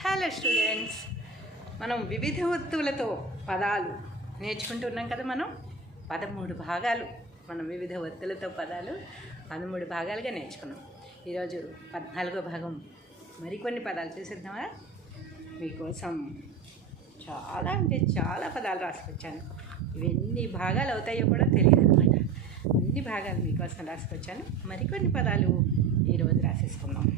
Hello students మనం వివిధ వత్తువులతో పదాలు నేర్చుకుంటున్నాం కదా మనం? పదమూడు భాగాలు. మనం వివిధ ఒత్తులతో పదాలు పదమూడు భాగాలుగా నేర్చుకున్నాం. ఈరోజు పద్నాలుగో భాగం. మరికొన్ని పదాలు చూసేద్దామా? మీకోసం చాలా అంటే చాలా పదాలు రాసుకొచ్చాను. ఇవి ఎన్ని భాగాలు అవుతాయో కూడా తెలియదు అనమాట అన్ని భాగాలు మీకోసం రాసుకొచ్చాను. మరికొన్ని పదాలు ఈరోజు రాసేసుకుందాం.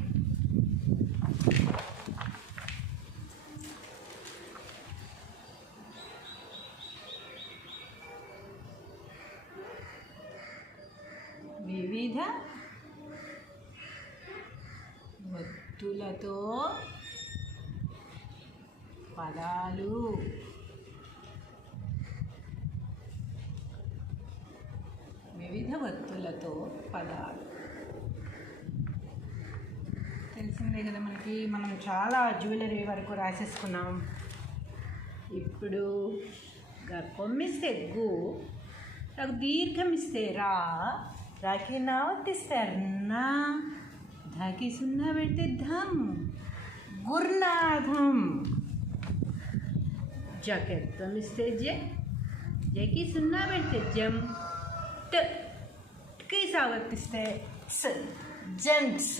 వివిధ ఒత్తులతో పదాలు. వివిధ వత్తులతో పదాలు. తెలిసిందే కదా మనకి మనం చాలా జ్యువెలరీ వరకు రాసేసుకున్నాం. ఇప్పుడు గ- కొమ్మిస్తే గు నాకు దీర్ఘమిస్తే రా. రాకి నావతిస్తే నా ధాకి సున్నా పెడితే ధమ్ గుర్నాథం జకెత్వం ఇస్తే జ జకి సున్నా పెడితే జం ట కి సావర్తిస్తే స్ జెంట్స్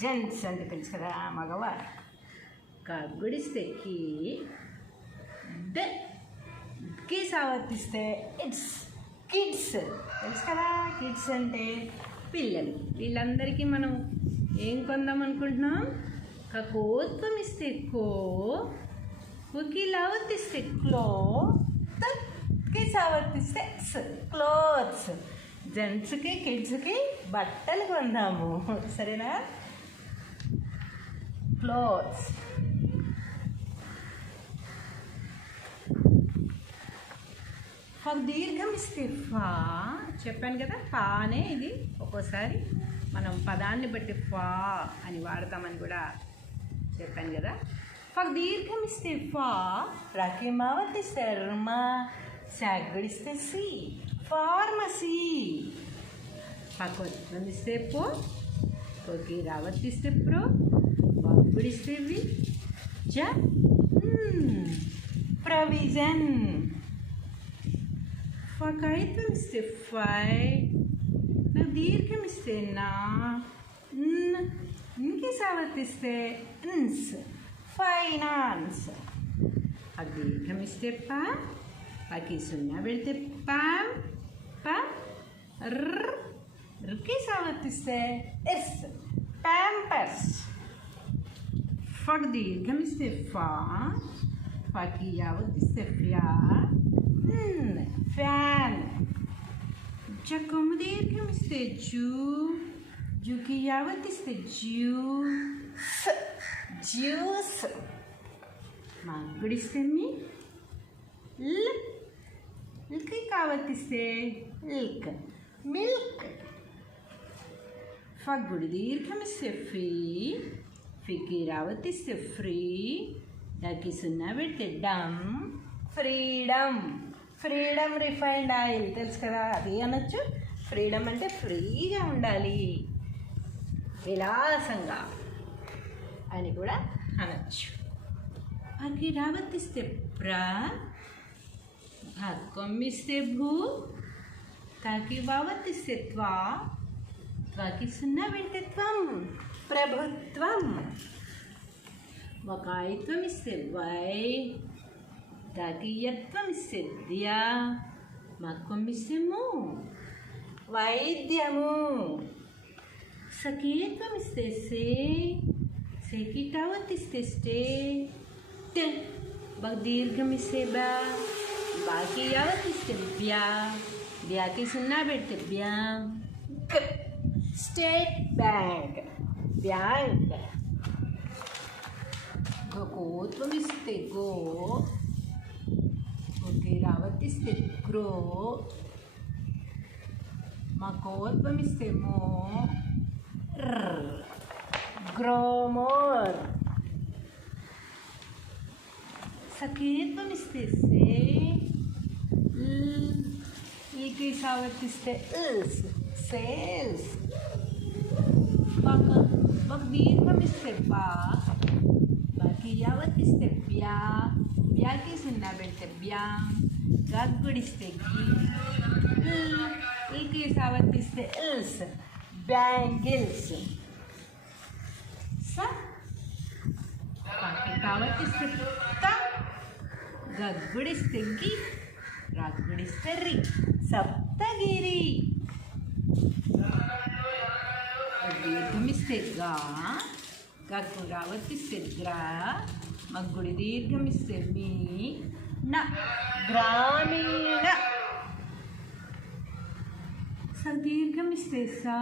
జెంట్స్ అంటే తెలుసు కదా మగవారు కా గుడిస్తే కి ద కి సావర్తిస్తే ఇట్స్ కిడ్స్. తెలుసు కదా కిడ్స్ అంటే పిల్లలు. వీళ్ళందరికీ మనం ఏం కొందాం అనుకుంటున్నాం? కకోత్వం ఇస్తే కో కుకి లావర్తిస్తే క్లో కి క్లోత్స్ జెంట్స్కి కిడ్స్కి బట్టలు కొందాము. సరేనా? క్లోత్స్ ఫర్ దీర్ఘం ఇస్తే ఫా చెప్పాను కదా ఫా అనే ఇది. ఒక్కోసారి మనం పదాన్ని బట్టి ఫా అని వాడతామని కూడా చెప్పాను కదా. ఫర్ దీర్ఘం ఇస్తే ఫా రకిమావతి శర్మ శాగ్గుడిస్తే సి ఫార్మసీ. పక్కొత్వం ఇస్తే పో రావతి రావతిస్తే ప్రో బొబ్బుడిస్తే వి జ ప్రొవిజన్. ఫకైతం ఇస్తే ఫై నా దీర్ఘం ఇస్తే నా న్ ఇంకి సావర్తిస్తే ఇన్స్ ఫైనాన్స్ ఆ దీర్ఘం ఇస్తే ప పకి సున్నా పెడితే పామ్ ప ర్ రుకి సావర్తిస్తే ఎస్ ప్యాంపర్స్ ఫక్ దీర్ఘం ఇస్తే ఫా ఫకి యావత్తిస్తే ఫ్యా ఫ్యాన్ జకము దీర్ఘం ఇస్తే జూ జూకి యావత్తిస్తే జ్యూస్ జ్యూస్ మాగుడిస్తే మీ ల్ ఫ్రీడమ్ రిఫైండ్ రిఫైన్డ్ ఆయిల్ తెలుసు కదా? అది అనొచ్చు. ఫ్రీడమ్ అంటే ఫ్రీగా ఉండాలి. విలాసంగా అని కూడా అనొచ్చు. అది రావత్తిస్తే ప్ర భూ తాకి వావత్తిస్తే త్వా త్వాకి సున్నా పెడితే త్వం ప్రభుత్వం. ఆయుత్వం ఇస్తే వై తగియత్వం ఇస్తే దియా మక్కుం ఇస్తే ము వైద్యము సఖీత్వం ఇస్తే సే సేకి టావత్ ఇస్తే స్టే ట్ బగ్ దీర్ఘం ఇస్తే బా బాకి యావత్ ఇస్తే బ్యా బ్యాకి సున్నా పెడితే బ్యాంక్ స్టేట్ బ్యాంక్ బ్యాంక్ గోత్వం ఇస్తే గో ఓకే రావతిస్తే గ్రో మా కోత్వం ఇస్తే మో గ్రోమోర్ సకేత్వం ఇస్తే సే ఈకి సావర్తిస్తే ఇల్స్ సేల్స్ మాకు మాకు దీర్ఘం ఇస్తే బా బాకి బ్యా బ్యాకి సున్నా పెడితే బ్యాం గగ్గుడిస్తే గి ఇల్, ఇల్కి సావర్తిస్తే ఇల్స్ బ్యాంగిల్స్ స కావర్తిస్తే త గగ్గుడిస్తే గి రగ్గుడిస్తే రి. సప్తగిరి. దీర్ఘమిస్తే గా. గగ్గు రావర్తిస్తే గ్రా మగ్గుడి దీర్ఘమిస్తే మీ. న. గ్రామీణ. సదీర్ఘమిస్తే సా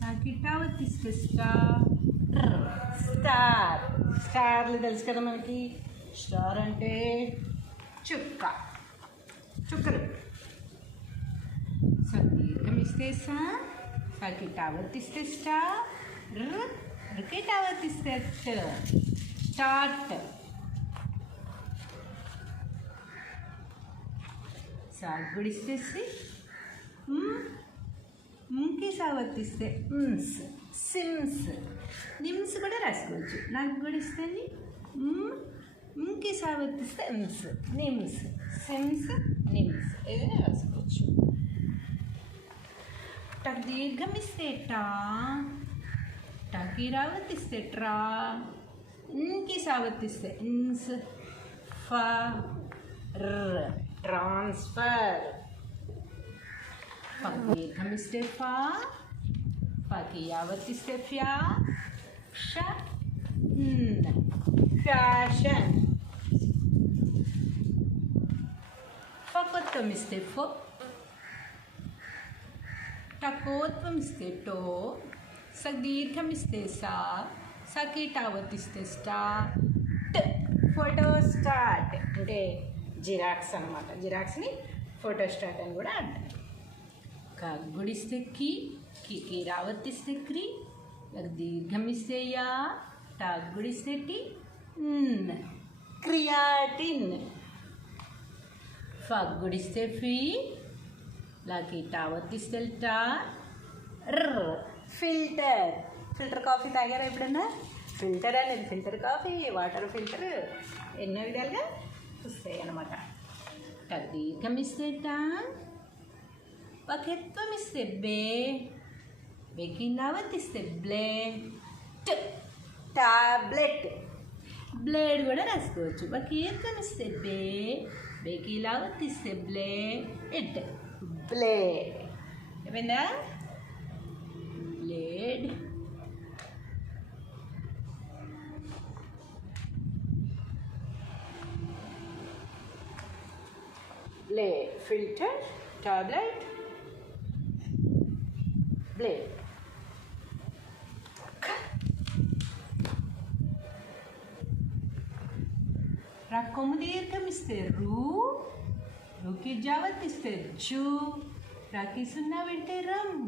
సాకిటావర్తిస్తే స్టార్. స్టార్లు తెలుసు కదా మనకి. స్టార్ అంటే చుక్క. చుక్కలు. సదీర్ఘం సదీర్ఘమిస్తే సా సాకిటావర్తిస్తే స్టా రికిటావర్తిస్తే స్టార్ట్. సాగుడిస్తే సి ముంకి సావర్తిస్తే ఉన్స్ సిమ్స్ నిమ్స్ కూడా రాసుకోవచ్చు నాకు గుడిస్తే ముంకి సావర్తిస్తే ఇమ్స్ నిమ్స్ సిమ్స్ నిమ్స్ ఏదైనా రాసుకోవచ్చు టక్ దీర్ఘమిస్తే టా టకి రావర్తిస్తే ట్రా ఇన్కి సావర్తిస్తే ఇన్స్ ఫ ర్ ట్రాన్స్ఫర్ దీర్ఘమిస్తే ఫా ఫకి యావర్తిస్తే ఫ్యా ష ఫ్యాషన్ ఫకొత్తమిస్తే ఫో టకోత్వమిస్తే టో సదీర్ఘమిస్తే సా సకీటావతిస్తే స్టా ఫోటో స్టార్ట్ అంటే జిరాక్స్ అనమాట జిరాక్స్ని ఫోటో స్టార్ట్ అని కూడా అంటారు. కగ్గుడిస్తే కి కి రావర్తిస్తే క్రి దీర్ఘమిస్తే యా టి న్ క్రియాటిన్. ఫగ్గుడిస్తే ఫీ లాకి టావర్తిస్తే టా ర్. ఫిల్టర్. ఫిల్టర్ కాఫీ తాగారా ఎప్పుడన్నా? ఫిల్టర్ అనేది ఫిల్టర్ కాఫీ వాటర్ ఫిల్టర్. ఎన్నో విధాలుగా వస్తాయి అన్నమాట దీర్ఘమిస్తే టా పకెత్వమిస్తే బే బెకిందావతిస్తే బ్లే టాబ్లెట్ బ్లేడ్ కూడా రాసుకోవచ్చు బకీర్తమిస్తే బే బేకీలావతిస్తే బ్లే ఇట్ బ్లే ఏమైందా బ్లేడ్ బ్లే ఫిల్టర్ టాబ్లెట్ బ్లేడ్ రా దీర్ఘం ఇస్తే రూ రూకి జావతిస్తే జూ రాకి సున్నా వింటే రమ్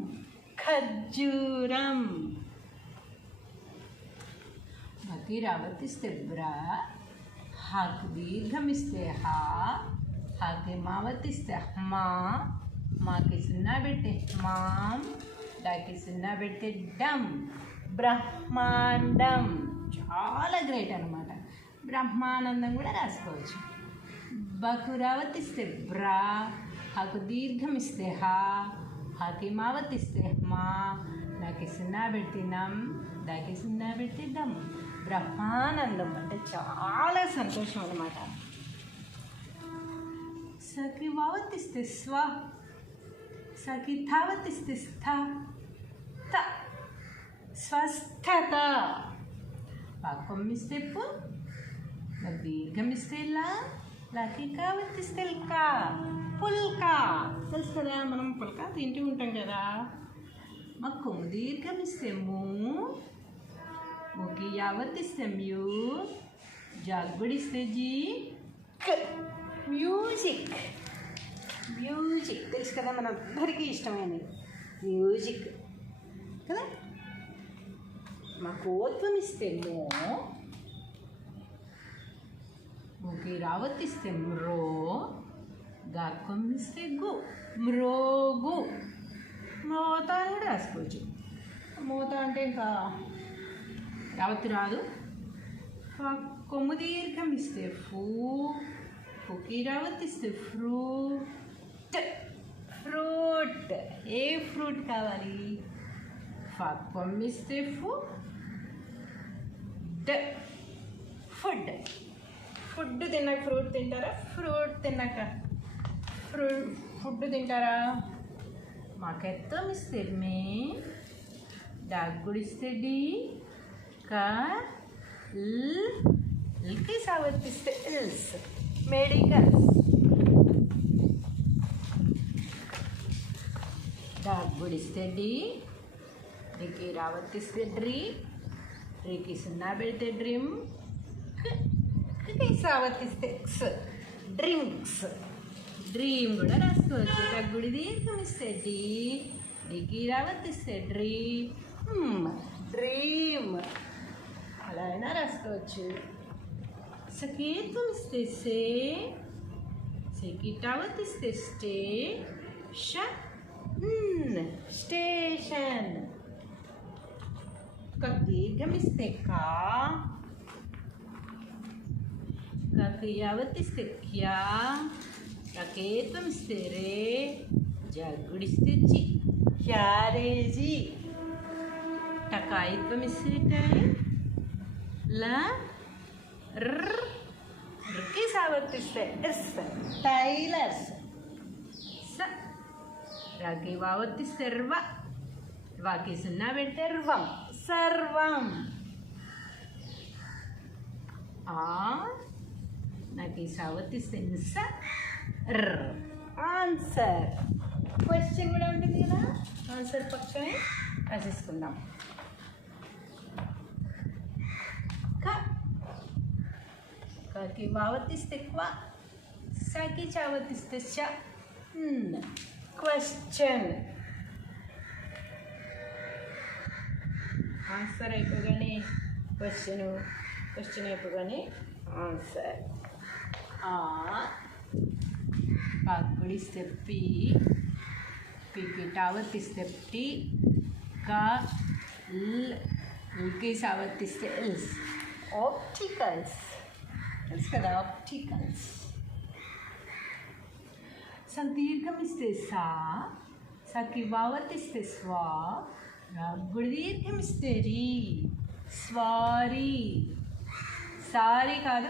ఖర్జూరం. మతి ఇస్తే బ్రా హక్ దీర్ఘం ఇస్తే హా హాకి మావర్తిస్తే మా మాకి సున్నా పెడితే మాం డాకి సున్నా పెడితే డమ్ బ్రహ్మాండం చాలా గ్రేట్ అనమాట బ్రహ్మానందం కూడా రాసుకోవచ్చు బకురావతిస్తే బ్రా హాకు దీర్ఘమిస్తే హా హాకి మావతిస్తే మా నాకి సున్నా పెడితే నమ్ దాకి సున్నా పెడితే బ్రహ్మానందం అంటే చాలా సంతోషం అనమాట సకి వావతిస్తే స్వ సకి థావతిస్తే స్థ త. స్వస్థత. పాకొమ్మిస్తే పు దీర్ఘమిస్తే లా లాకి కావతిస్తే కా పుల్కా. తెలుసు కదా మనం పుల్కా తింటూ ఉంటాం కదా. మా కొమ్ము దీర్ఘమిస్తే మూ ముగి యావతిస్తే మ్యూ జాగ్గుడిస్తే జీ మ్యూజిక్ మ్యూజిక్ తెలుసు కదా మనందరికీ ఇష్టమైనది. మ్యూజిక్ కదా? మాకు కోత్వం ఇస్తే మో. ముగి రావతిస్తే మ్రో. గాత్వం ఇస్తే గు. మ్రోగు మోత అని కూడా రాసుకోవచ్చు. మోత అంటే ఇంకా రావత్తు రాదు. కొమ్ము దీర్ఘం ఇస్తే ఫూ. ఫుకి రావతిస్తే ఫ్రూట్. ఫ్రూట్. ఏ ఫ్రూట్ కావాలి? ఫ కొమ్మిస్తే ఫు ఫుడ్. ఫుడ్ తిన్న ఫ్రూట్ తింటారా? ఫ్రూట్ తిన్నాక. ఫ్రూట్ ఫుడ్ తింటారా? మాకెత్తం ఇస్తే మే. డాగ్ గుడిస్తే డి. కా. ల్. ల్కి సావర్తిస్తే మెడికల్స్ డాగ్ గుడిస్తే డి డికి రావర్తిస్తే డ్రీ డ్రీకి సున్నా పెడితే డ్రీమ్ సావర్తిస్తే క్స్ డ్రింక్స్ డ్రీమ్ కూడా రాసుకోవచ్చు. తగ్గుడి దీర్ఘం ఇస్తే డి డికి రావత్తిస్తే డ్రీమ్ డ్రీమ్ అలా అయినా రాసుకోవచ్చు. సకేతం ఇస్తే సే సెకిటావతిస్తే స్టే ష స్టేషన్ ఒక దీర్ఘం ఇస్తే కా కకియావతిస్తే క్యా కకేతం ఇస్తే రే జగ్గుడిస్తే జి ఇస్తే టై ల ర్ రుకి వావర్తిస్తే ర్వ వాకి సున్నా పెడితే ర్వం. సర్వం. ఆ. నాకు ఈ ర్. ఆన్సర్. క్వశ్చన్ కూడా ఉంటుంది కదా? ఆన్సర్ పక్కనే రాసేసుకుందాం. కాకి వావర్తిస్తే క్వ సాకి చావర్తిస్తే చ క్వశ్చన్ ఆన్సర్ అయిపోగానే క్వశ్చన్ క్వశ్చన్ అయిపోగానే ఆన్సర్ ఆ కాకుడిస్తే పి పికి టావర్తిస్తే టీ కా ల్ ల్కి సావర్తిస్తే ఎల్స్ ఆప్టికల్స్ తెలుసు కదా ఆప్టికల్స్ సందీర్ఘం ఇస్తే సా సకి వావర్తిస్తే స్వా గుడి దీర్ఘం ఇస్తే రీ స్వారీ సారీ కాదు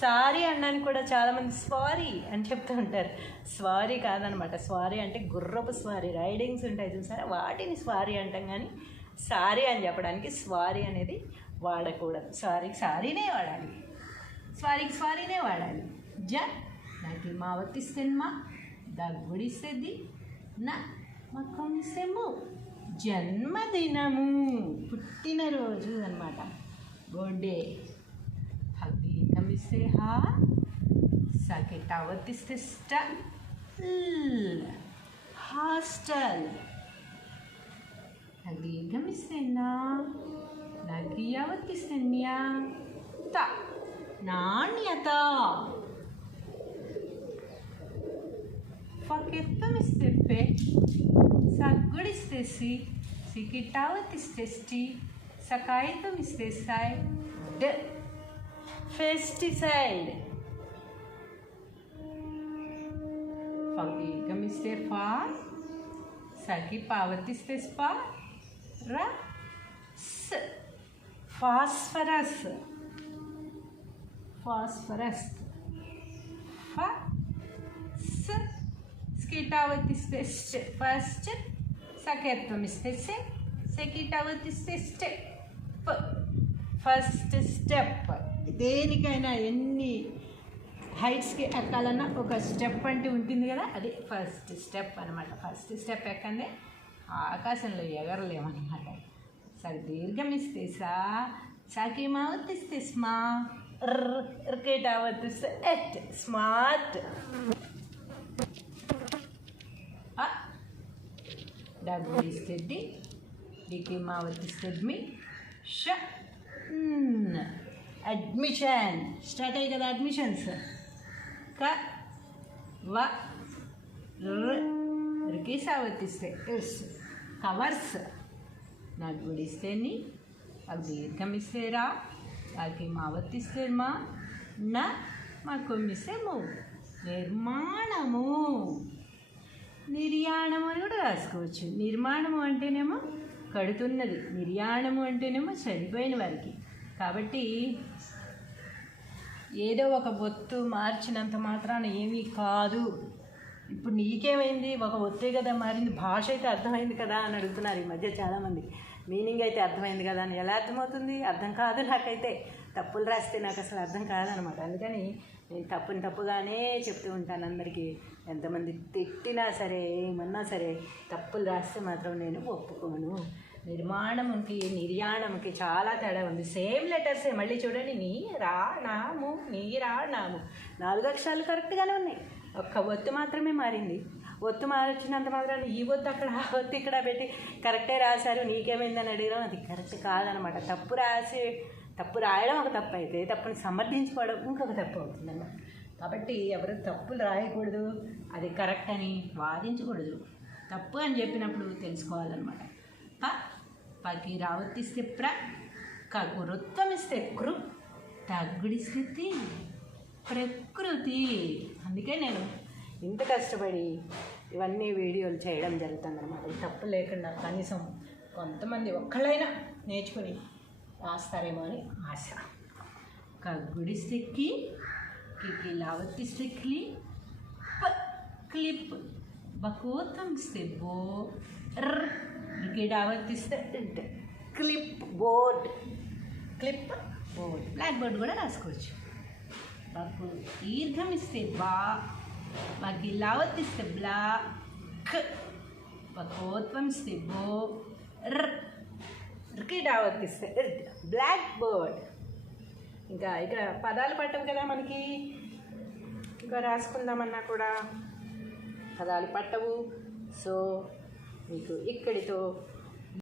సారీ అనడానికి కూడా చాలామంది స్వారీ అని చెప్తూ ఉంటారు. స్వారీ కాదనమాట. స్వారీ అంటే గుర్రపు స్వారీ రైడింగ్స్ ఉంటాయి చూసారా? వాటిని స్వారీ అంటాం కానీ సారీ అని చెప్పడానికి స్వారీ అనేది వాడకూడదు. సారీ సారీనే వాడాలి. స్వారీకి స్వారీనే వాడాలి. జ నాకు మా వర్తిస్తేమ్మా దగ్గుడిస్తుంది నా మా కొంచెము జన్మదినము పుట్టినరోజు అనమాట బర్త్డే హగ్గికమిస్తే హా సకెటావర్తిస్తే స్ట హాస్టల్. హగ్గికమిస్తే నా నగియావర్తిస్తే న్యా త. నాణ్యత ఫకెత్తమిస్తే పె సగ్గుడిస్తే సి సికిటావతిస్తే స్టి సకాయితం ఇస్తే సాయ్ డ్ పెస్టిసైడ్ ఫగీగమిస్తే ఫా సకి పావతిస్తే స్పా ర స్ ఫాస్ఫరస్ ఫాస్ఫరస్. ఫ స్ స్కిటావతిస్తే ఫస్ట్ సకేత్వం ఇస్తే సె సెకిటావతిస్తే స్టెప్ ఫస్ట్ స్టెప్. దేనికైనా ఎన్ని హైట్స్కి ఎక్కాలన్నా ఒక స్టెప్ అంటే ఉంటుంది కదా అది ఫస్ట్ స్టెప్ అనమాట ఫస్ట్ స్టెప్ ఎక్కందే ఆకాశంలో ఎగరలేమన్నమాట. సరే దీర్ఘం ఇస్తే సా సాకి మావతిస్తే స్మా. రికేట్ ఆవర్తిస్తే ఎట్ స్మార్ట్ డబ్బు ఇస్తే డి డికి మావతిస్తే మీ ష అడ్మిషన్ స్టార్ట్ అయ్యి కదా అడ్మిషన్స్ క వ రికి సావర్తిస్తే ఇస్ కవర్స్ నాకు నీ అవి దీర్ఘమిస్తే రా వాళ్ళకి మా మా నా మాకు కొమ్మిస్తే నిర్మాణము నిర్యాణము అని కూడా రాసుకోవచ్చు. నిర్మాణము అంటేనేమో కడుతున్నది. నిర్యాణము అంటేనేమో చనిపోయిన వారికి. కాబట్టి ఏదో ఒక ఒత్తు మార్చినంత మాత్రాన ఏమీ కాదు. ఇప్పుడు నీకేమైంది? ఒక ఒత్తే కదా మారింది. భాష అయితే అర్థమైంది కదా అని అడుగుతున్నారు ఈ మధ్య చాలామంది. మీనింగ్ అయితే అర్థమైంది కదా అని ఎలా అర్థమవుతుంది? అర్థం కాదు నాకైతే. తప్పులు రాస్తే నాకు అసలు అర్థం కాదనమాట. అందుకని నేను తప్పుని తప్పుగానే చెప్తూ ఉంటాను అందరికీ. ఎంతమంది తిట్టినా సరే ఏమన్నా సరే తప్పులు రాస్తే మాత్రం నేను ఒప్పుకోను. నిర్మాణంకి నిర్యాణంకి చాలా తేడా ఉంది. సేమ్ లెటర్సే. మళ్ళీ చూడండి. నీ రా నాము నీ రా నాము. నాలుగు అక్షరాలు కరెక్ట్గానే ఉన్నాయి. ఒక్క ఒత్తు మాత్రమే మారింది. ఒత్తు మారొచ్చినంత మాత్రం ఈ ఒత్తు అక్కడ ఆ ఒత్తు ఇక్కడ పెట్టి కరెక్టే రాశారు. నీకేమైందని అడిగడం అది కరెక్ట్ కాదనమాట. తప్పు రాసి తప్పు రాయడం ఒక తప్పు అయితే తప్పుని సమర్థించుకోవడం ఇంకొక తప్పు అవుతుందన్నమాట. కాబట్టి ఎవరు తప్పులు రాయకూడదు. అది కరెక్ట్ అని వాదించకూడదు. తప్పు అని చెప్పినప్పుడు తెలుసుకోవాలన్నమాట. ప పకి రావత్తిస్తే ప్ర కకు వృత్తమిస్తే కృ తగ్గుడిస్తే తి. ప్రకృతి. అందుకే నేను ఇంత కష్టపడి ఇవన్నీ వీడియోలు చేయడం జరుగుతుంది అనమాట తప్పు లేకుండా కనీసం కొంతమంది ఒక్కళ్ళైనా నేర్చుకుని రాస్తారేమో అని ఆశ. కగ్గుడిస్తే కి కికి లావతి స్టిక్లీ క్లిప్ క్లిప్ బకోతంస్తే బో గిడావర్తిస్తే clipboard clipboard blackboard కూడా రాసుకోవచ్చు. బకు దీర్ఘం ఇస్తే బా. మాకు లావతిస్తే బ్లా ఖ పకోత్వం ఇస్తే r. ర్ ర్కి డావర్తిస్తే బ్లాక్ బోర్డ్ ఇంకా ఇక్కడ పదాలు పట్టవు కదా మనకి ఇంకా రాసుకుందామన్నా కూడా పదాలు పట్టవు సో మీకు ఇక్కడితో